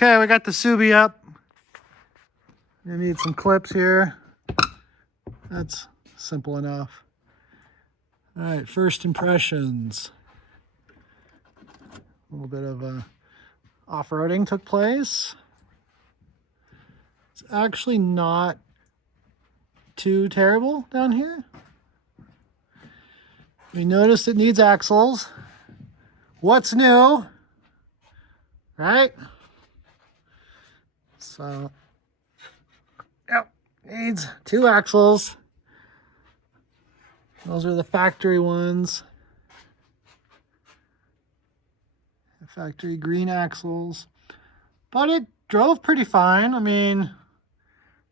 Okay, we got the Subi up. We need some clips here. That's simple enough. All right, first impressions. A little bit of off-roading took place. It's actually not too terrible down here. We noticed it needs axles. What's new? Right? So, yep, needs 2 axles. Those are the factory ones. The factory green axles. But it drove pretty fine. I mean,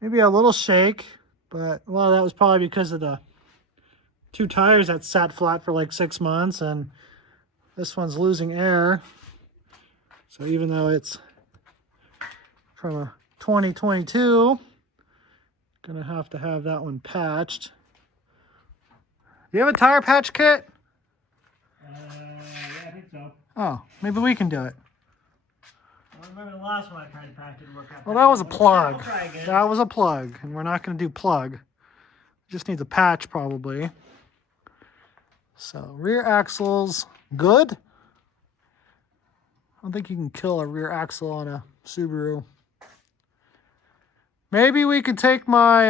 maybe a little shake, but a lot of that was probably because of the 2 tires that sat flat for like 6 months, and this one's losing air. So even though it's from a 2022, gonna have to have that one patched. Do you have a tire patch kit? Yeah, I think so. Oh, maybe we can do it. I remember the last one I tried to patch didn't work out. Well, that was a plug. We'll try again. That was a plug, and we're not gonna do plug. Just needs a patch probably. So rear axles, good. I don't think you can kill a rear axle on a Subaru. Maybe we could take my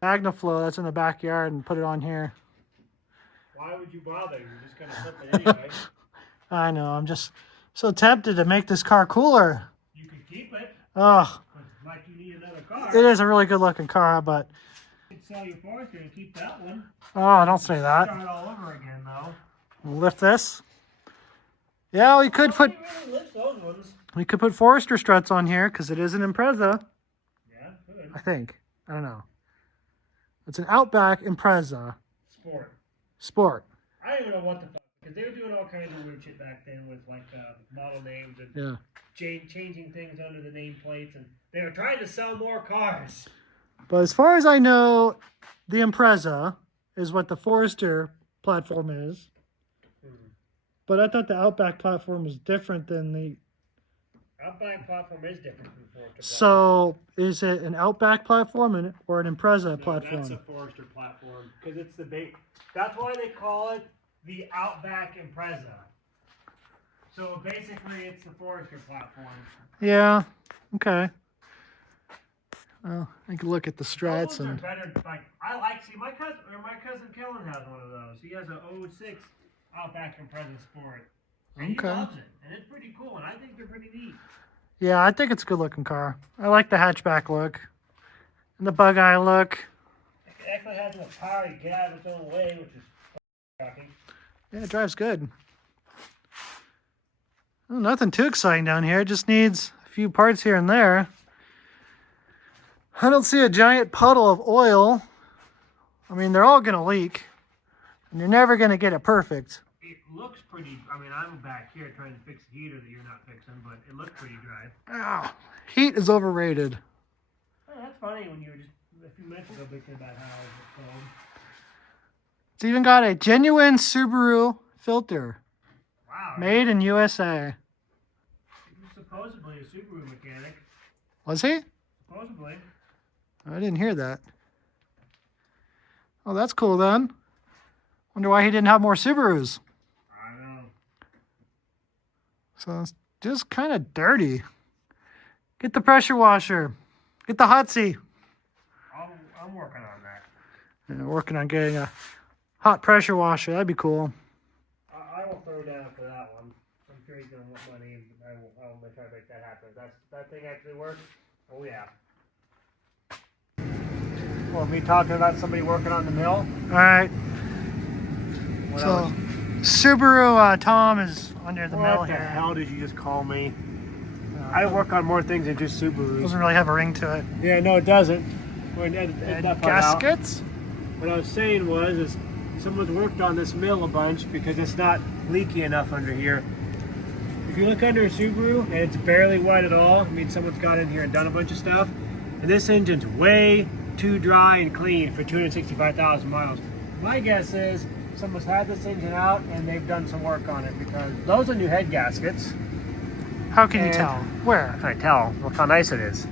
MagnaFlow that's in the backyard and put it on here. Why would you bother? You're just gonna flip it anyway. I know, I'm just so tempted to make this car cooler. You could keep it. Oh, Like you need another car. it is a really good looking car, but You could sell your Forester and keep that one. oh, don't say that. Start all over again though. We'll lift this. Yeah, we could put Really lift those ones. Forester struts on here because it is an Impreza. Yeah, good. I think. I don't know. It's an Outback Impreza Sport. Sport. I don't even know what the fuck, because they were doing all kinds of weird shit back then with like model names and Yeah. changing things under the nameplates, and they were trying to sell more cars. But as far as I know, the Impreza is what the Forester platform is. But I thought the Outback platform was different than the... Outback platform is different from the Forester. So, is it an Outback platform or an Impreza platform? That's a Forester platform, because it's the big. That's why they call it the Outback Impreza. So basically, it's the Forester platform. Yeah. Okay. Well, I can look at the struts Those are and... better. Like see, my cousin Kellen has one of those. He has a 06 Outback Impreza Sport. And Okay. He loves it, and it's pretty cool, and I think they're pretty neat. Yeah, I think it's a good looking car. I like the hatchback look. And the bug eye look. It actually has enough power to get out of its own way, which is shocking. Yeah, it drives good. Oh, nothing too exciting down here. It just needs a few parts here and there. I don't see a giant puddle of oil. I mean, they're all going to leak. And you're never going to get it perfect. It looks pretty. I mean, I'm back here trying to fix the heater that you're not fixing, but it looks pretty dry. Oh, heat is overrated. Oh, that's funny when you were just a few minutes ago bitching about how it's cold. It's even got a genuine Subaru filter. Wow. Made in USA. He was supposedly a Subaru mechanic. Was he? Supposedly. I didn't hear that. Oh, that's cool then. Wonder why he didn't have more Subarus. I don't know. So it's just kind of dirty. Get the pressure washer. Get the Hotsie. I'm working on that. Yeah, working on getting a hot pressure washer. That'd be cool. I will throw down for that one. I'm sure he's gonna want money, and I will try to make that happen. That thing actually works. Oh yeah. Well, me talking about somebody working on the mill. All right. What So else? Subaru Tom is under the mill What the here. hell did you just call me? I work on more things than just Subarus. Doesn't really have a ring to it. Yeah, no, it doesn't. Edit that part out. Gaskets? What I was saying is someone's worked on this mill a bunch because it's not leaky enough under here. If you look under a Subaru and it's barely wet at all, I mean someone's got in here and done a bunch of stuff. And this engine's way too dry and clean for 265,000 miles. My guess is someone's had this engine out and they've done some work on it, because those are new head gaskets. How can you And- tell? Where? I tell. Look how nice it is.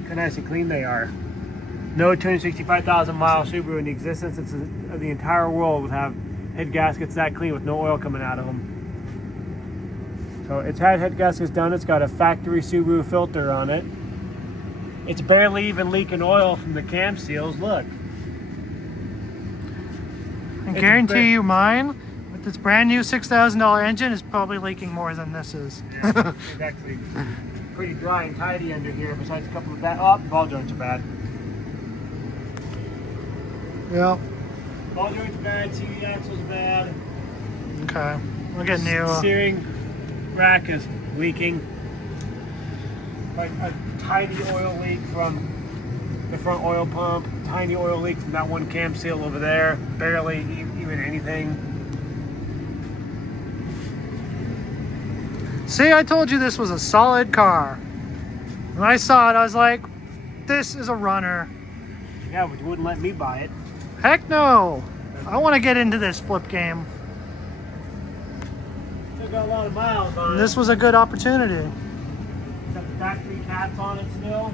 Look how nice and clean they are. No 265,000 mile Subaru in the existence of the entire world would have head gaskets that clean with no oil coming out of them. So it's had head gaskets done. It's got a factory Subaru filter on it. It's barely even leaking oil from the cam seals. Look. I It's guarantee you mine, with this brand new $6,000 engine, is probably leaking more than this is. Yeah, it's actually pretty dry and tidy under here. Besides a couple of bad. Oh, ball joints are bad. Yeah. Ball joints bad. CV axle's bad. Okay. We'll get new. Steering rack is leaking. Like a tiny oil leak from the front oil pump. Tiny oil leak from that one cam seal over there. Barely even anything. See, I told you this was a solid car. When I saw it, I was like, this is a runner. Yeah, but you wouldn't let me buy it. Heck no. I want to get into this flip game. Still got a lot of miles on And it. this was a good opportunity. Got the factory caps on it still.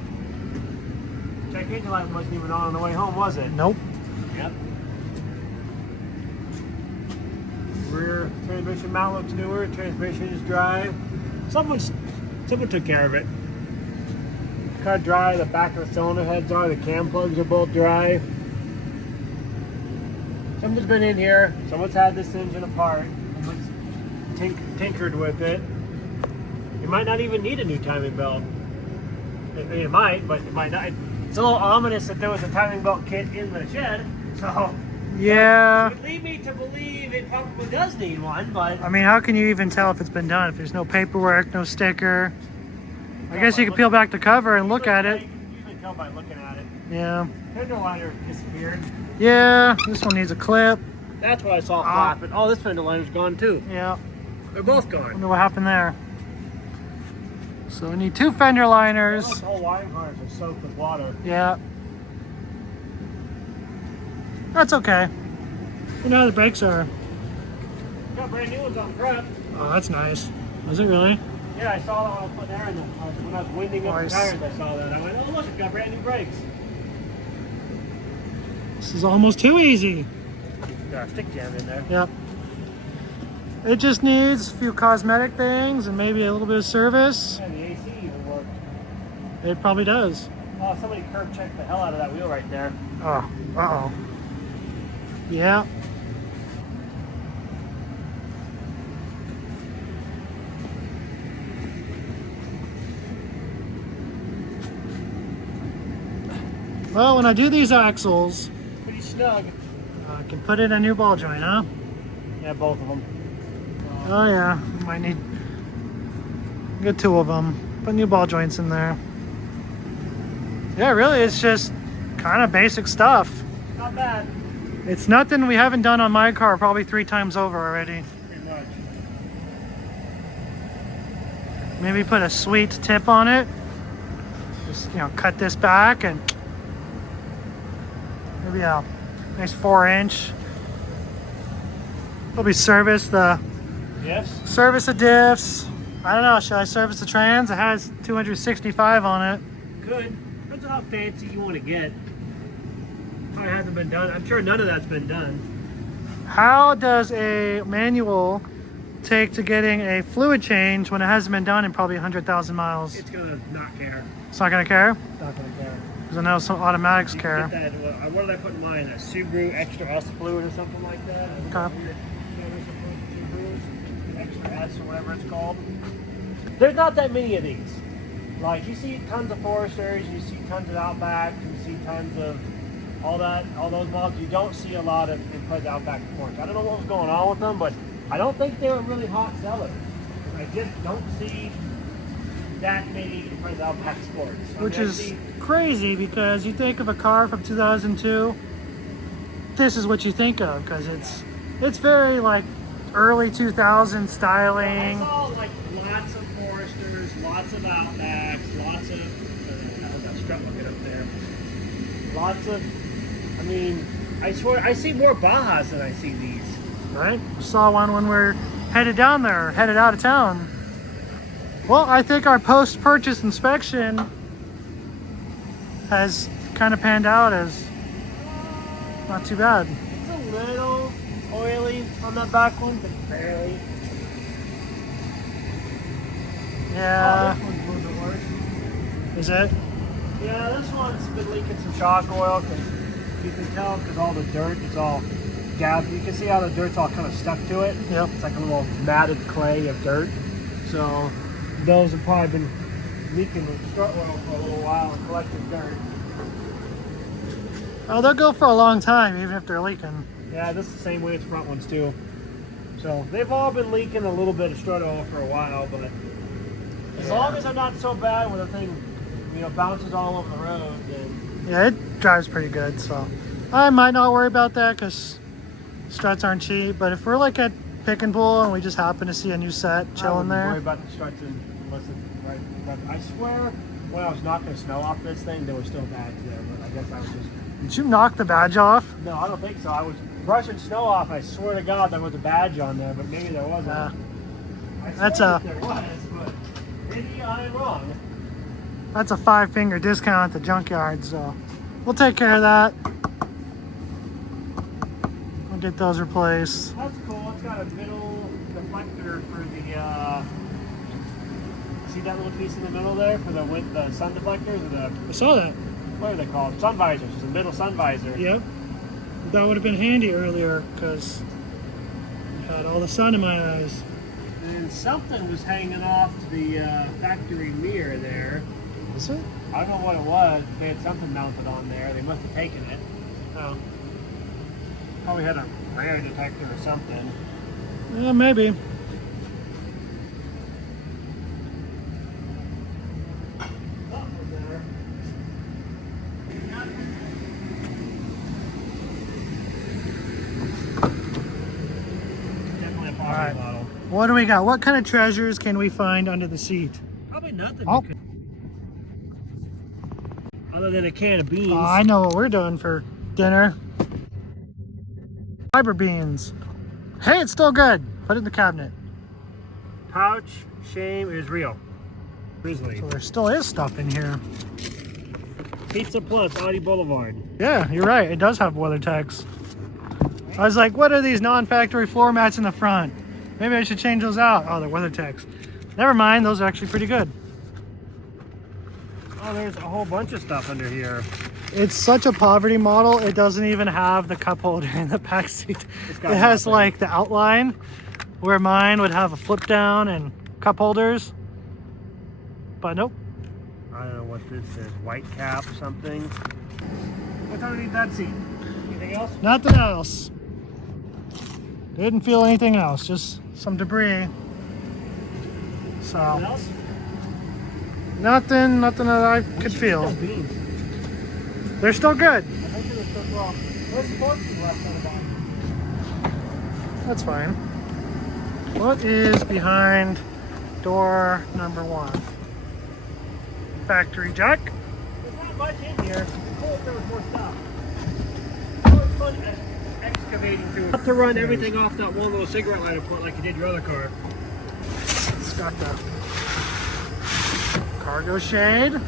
Check engine light wasn't even on the way home, was it? Nope. Yep. Rear transmission mount looks newer. Transmission is dry. Someone took care of it. Car dry. The back of the cylinder heads are. The cam plugs are both dry. Someone's been in here. Someone's had this engine apart. Someone's tinkered with it. You might not even need a new timing belt. It might, but it might not. It's a little ominous that there was a timing belt kit in the shed. So Yeah. it would lead me to believe it probably does need one, but I mean, how can you even tell if it's been done if there's no paperwork, no sticker? I guess you could peel back the cover and look at it. You can usually tell by looking at it. Yeah. Fender liner disappeared. Yeah, this one needs a clip. That's what I saw flapping. Oh, this fender liner's gone too. Yeah. They're both gone. Wonder what happened there. So we need 2 fender liners. The whole wiring harness is soaked with water. Yeah. That's okay. You know how the brakes are. Got brand new ones on prep. Oh, that's nice. Was it really? Yeah, I saw that when I was putting air in them. When I was winding up the Nice. tires, I saw that. I went, oh look, it's got brand new brakes. This is almost too easy. Got a stick jam in there. Yep. It just needs a few cosmetic things and maybe a little bit of service. And the AC even worked. It probably does. Oh, somebody curb checked the hell out of that wheel right there. Oh, uh-oh. Yeah. Well, when I do these axles, Pretty snug. I can put in a new ball joint, huh? Yeah, both of them. Oh yeah, might need get 2 of them. Put new ball joints in there. Yeah, really, it's just kind of basic stuff. Not bad. It's nothing we haven't done on my car probably 3 times over already. Pretty much. Maybe put a sweet tip on it. Just, cut this back and maybe a nice 4-inch. Probably service the Yes? diffs. I don't know, should I service the trans? It has 265 on it. Good. Depends on how fancy you want to get. Probably hasn't been done. I'm sure none of that's been done. How does a manual take to getting a fluid change when it hasn't been done in probably 100,000 miles? It's gonna not care. It's not gonna care? It's not gonna care. Because I know some automatics You care. can get that, what did I put in mine? A Subaru Extra S fluid or something like that? Okay. Extra S or whatever it's called. There's not that many of these. Like, you see tons of Foresters, you see tons of Outback, you see tons of all those models. You don't see a lot of Impreza Outback Sports. I don't know what was going on with them, but I don't think they were really hot sellers. I just don't see that many Impreza Outback Sports. Which is crazy because you think of a car from 2002, this is what you think of because it's very like early 2000 I styling. saw like lots of Foresters, lots of Outbacks, lots of how's that strut looking up there? Lots of, I mean, I swear I see more Bajas than I see these. Right? We saw one when we're headed down there, headed out of town. Well, I think our post-purchase inspection has kind of panned out as not too bad. It's a little oily on that back one, but barely. Yeah. Oh, this one's a little bit worse. Is it? Yeah, this one's been leaking some shock oil because you can tell because all the dirt is all gathered. You can see how the dirt's all kind of stuck to it. Yep. It's like a little matted clay of dirt. So those have probably been leaking the strut oil for a little while and collecting dirt. Oh, they'll go for a long time even if they're leaking. Yeah, this is the same way as front ones too. So they've all been leaking a little bit of strut oil for a while, but as long as they're not so bad where the thing, you know, bounces all over the road, then Yeah, it drives pretty good, so I might not worry about that because struts aren't cheap. But if we're like at Pick and Pull and we just happen to see a new set I chilling wouldn't worry there, about the struts unless it's right. But I swear, when I was knocking snow off this thing, there were still bags there. But I guess I was just did you knock the badge off? no, I don't think so. I was brushing snow off. I swear to God, there was a badge on there, but maybe there wasn't. Yeah. I That's swear a- that there was, but maybe I'm wrong. That's a 5-finger discount at the junkyard, so we'll take care of that. We'll get those replaced. That's cool. It's got a middle deflector for the. See that little piece in the middle there for the sun deflectors or the I saw that. what are they called? Sun visors. It's a middle sun visor. Yep. That would have been handy earlier because I had all the sun in my eyes. And something was hanging off the factory mirror there. Is it? I don't know what it was. They had something mounted on there. They must have taken it. Oh. Probably had a radar detector or something. Yeah, maybe. Something was there. Definitely a poverty Alright. model. What do we got? What kind of treasures can we find under the seat? Probably nothing. Oh. Other than a can of beans. I know what we're doing for dinner. Fiber beans. Hey, it's still good. Put it in the cabinet. Pouch, shame is real. Grizzly. So there still is stuff in here. Pizza Plus, Audi Boulevard. Yeah, you're right. It does have WeatherTechs. I was like, what are these non-factory floor mats in the front? Maybe I should change those out. Oh, they're WeatherTechs. Never mind. Those are actually pretty good. Oh, there's a whole bunch of stuff under here. It's such a poverty model. It doesn't even have the cup holder in the back seat. It's It got has nothing. like the outline where mine would have a flip down and cup holders. But nope. I don't know what this is. White cap something. What's underneath that seat? Anything else? Nothing else. Didn't feel anything else. Just some debris. Anything So else? nothing that I could feel. Those beans. They're still good. I think they're still well. There's forks left on the bottom. That's fine. What is behind door number 1? Factory jack. There's not much in here. It's cool if there was more stuff. It's always fun excavating through. Not to run everything off that one little cigarette lighter port like you did your other car. It's got the cargo shade.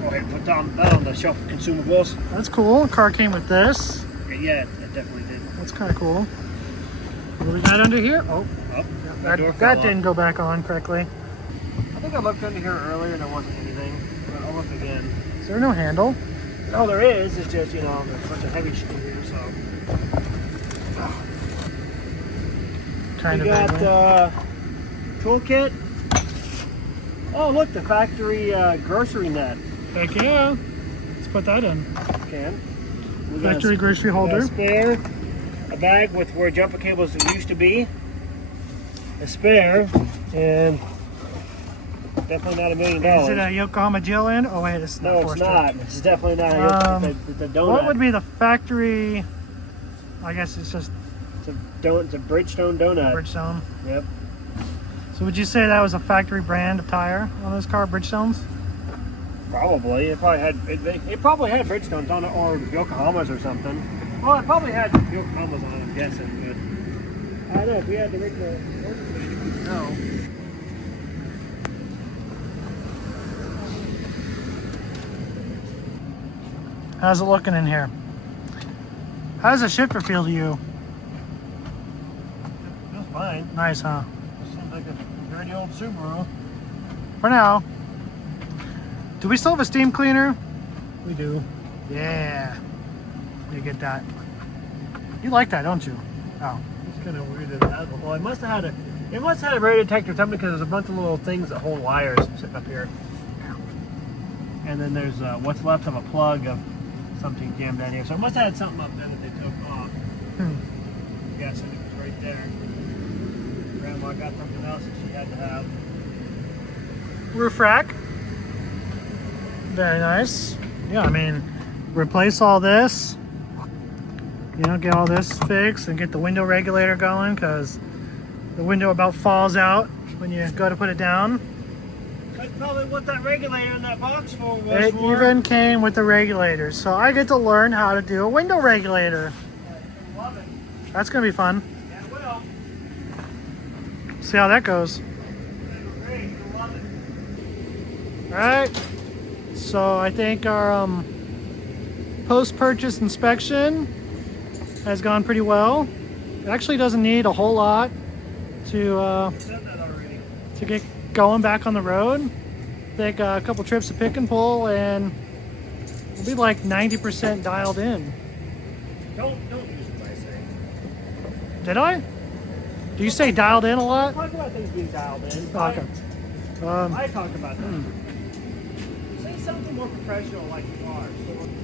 Go ahead and put that on the shelf of consumables. That's cool. Car came with this. Yeah, it definitely did. That's kind of cool. What do we got under here? Oh, Oh, that door that fell off. didn't go back on correctly. I think I looked under here earlier and there wasn't anything. But I'll look again. Is there no handle? Oh, there is. It's just, you know, there's a bunch of heavy shit here, so. Kind We of. got vaguely. toolkit. Oh, look, the factory grocery net. Heck yeah. Let's put that in. Can. We got Factory grocery we got holder. a spare. A bag with where jumper cables used to be. A spare. And definitely not $1 million. Is it a Yokohama Jill in? Oh wait, it's not. No, it's Forster. not. It's definitely not. It's a donut. What would be the factory? I guess it's just It's a Bridgestone donut. Bridgestone. Yep. So would you say that was a factory brand of tire on this car, Bridgestones? Probably. It probably had Bridgestones on it or Yokohamas or something. Well, it probably had Yokohamas on it, I'm guessing. But I don't know if we had the original. know. How's it looking in here? How does the shifter feel to you? Feels fine. Nice, huh? This seems like a dirty old Subaru. For now. Do we still have a steam cleaner? We do. Yeah. You get that. You like that, don't you? Oh. It's kind of weird that it has a hole. It must have had a radio detector or something, because there's a bunch of little things that hold wires sitting up here. And then there's what's left of a plug of something jammed down here. So it must have had something up there that they took off. I'm guessing it was right there. Grandma got something else that she had to have. Roof rack. Very nice. Yeah, I mean, replace all this. You know, get all this fixed and get the window regulator going, because the window about falls out when you go to put it down. That's probably what that regulator in that box for was It for. even came with the regulator, so I get to learn how to do a window regulator. I love it. That's gonna be fun. Yeah, it will. See how that goes. Great. I love it. All right. So I think our post-purchase inspection has gone pretty well. It actually doesn't need a whole lot to You said that already. get going back on the road. Take a couple trips of pick and pull, and we'll be like 90% dialed in. Don't use what I say. Did I? Do you say dialed in a lot? Talk about things being dialed in. Oh, okay. I talk about that. Say something more professional like you are.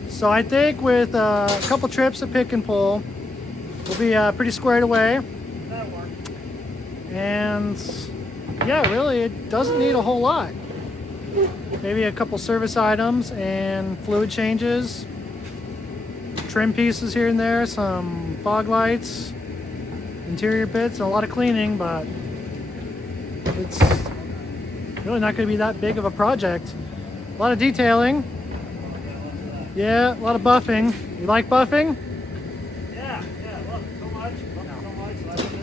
So I think with a couple trips of pick and pull, we'll be pretty squared away. That'll work. And yeah, really, it doesn't need a whole lot. Maybe a couple service items and fluid changes, trim pieces here and there, some fog lights, interior bits, and a lot of cleaning, but it's really not going to be that big of a project. A lot of detailing. Yeah, a lot of buffing. You like buffing? Yeah, love it so much. Love it so much. Like it.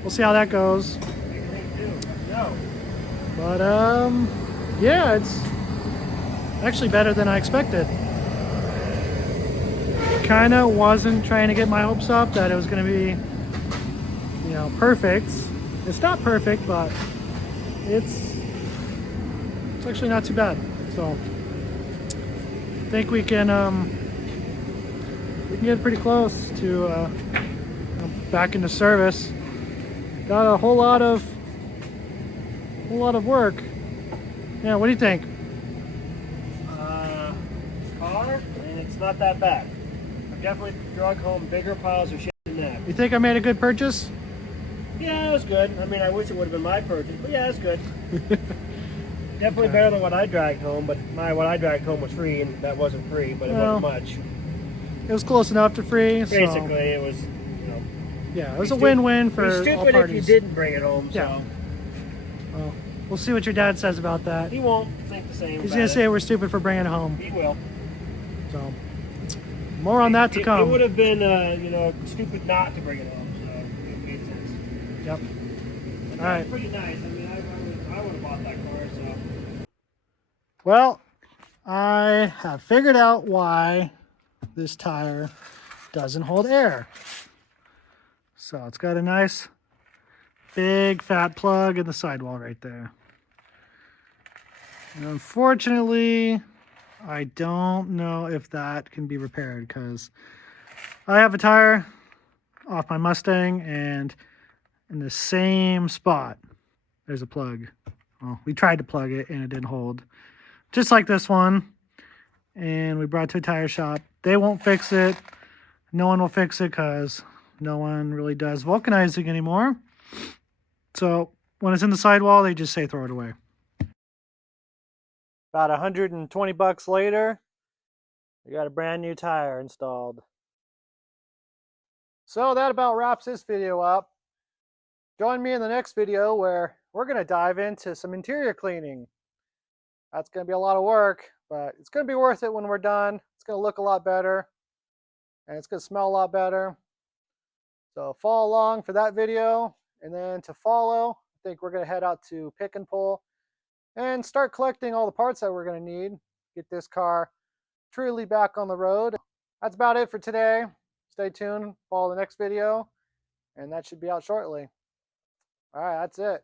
We'll see how that goes. Everything too. No. But yeah, it's actually better than I expected. Kind of wasn't trying to get my hopes up that it was going to be, you know, perfect. It's not perfect, but it's actually not too bad. So I think we can get pretty close to you know, back into service. Got a whole lot of work. Yeah, what do you think? Car, and it's not that bad. I've definitely drug home bigger piles of shit than that. You think I made a good purchase? Yeah, it was good. I mean, I wish it would have been my purchase, but yeah, it's good. Definitely better than what I dragged home, but what I dragged home was free, and that wasn't free, but it Well, wasn't much. It was close enough to free. So, Basically, it was, you know, yeah, it was a stu- win-win it'd be for all stupid if parties. you didn't bring it home, Yeah. so Well, we'll see what your dad says about that. he won't think the same He's about gonna it. say we're stupid for bringing it home. He will. So more on that to It come. would have been, you know, stupid not to bring it home, so it made sense. Yep. But All right. pretty nice. I mean, I would have bought that car, so. Well, I have figured out why this tire doesn't hold air. So it's got a nice big fat plug in the sidewall right there. And unfortunately, I don't know if that can be repaired, because I have a tire off my Mustang, and in the same spot there's a plug. Well, we tried to plug it and it didn't hold, just like this one, and we brought it to a tire shop. They won't fix it. No one will fix it, because no one really does vulcanizing anymore. So when it's in the sidewall, they just say throw it away. About 120 bucks later, we got a brand new tire installed. So that about wraps this video up. Join me in the next video where we're going to dive into some interior cleaning. That's going to be a lot of work, but it's going to be worth it when we're done. It's going to look a lot better, and it's going to smell a lot better. So follow along for that video, and then to follow, think we're going to head out to Pick and Pull and start collecting all the parts that we're going to need. Get this car truly back on the road. That's about it for today. Stay tuned, follow the next video, and that should be out shortly. All right, that's it.